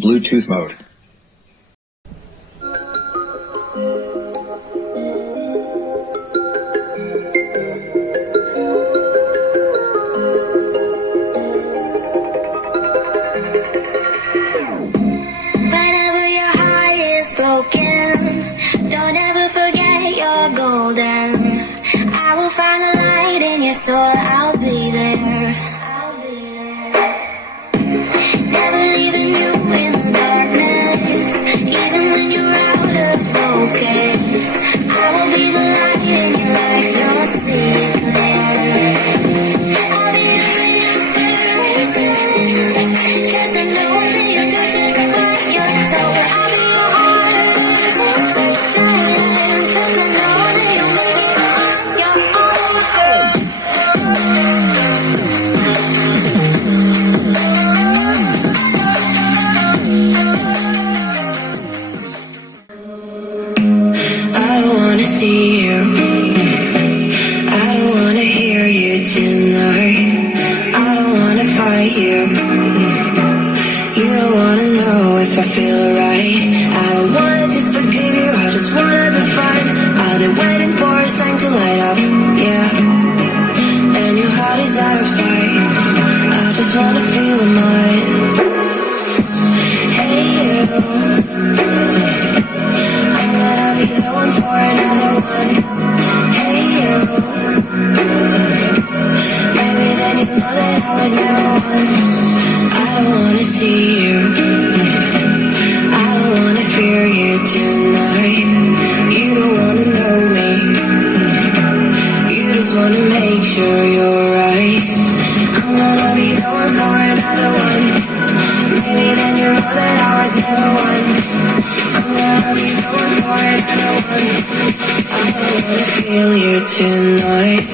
Bluetooth mode. Whenever your heart is broken, don't ever forget you're golden. I will find the light in your soul, I'll be there. Never leaving you in the darkness, even when you're out of focus. I will be the light in your life, you'll see it clear. I'll be your sweet inspiration, 'cause I know that you're just what you're told. I'll be your heart temptation, 'cause I know that you'll make it on your own. I don't wanna see you, I don't wanna hear you tonight. I don't wanna fight you, you don't wanna know if I feel right. I don't wanna just forgive you, I just wanna be fine. I've been waiting for a sign to light up, yeah. And your heart is out of sight, I just wanna feel mine. Hey you, I'm gonna be the one for another one. Hey you, maybe then you know that I was never one. I don't wanna see you, I don't wanna fear you tonight. You don't wanna know me, you just wanna make sure you're right. I'm gonna be the one for another one. Maybe then you know that I was never one. I'm gonna be the one for another one. I don't wanna feel you tonight.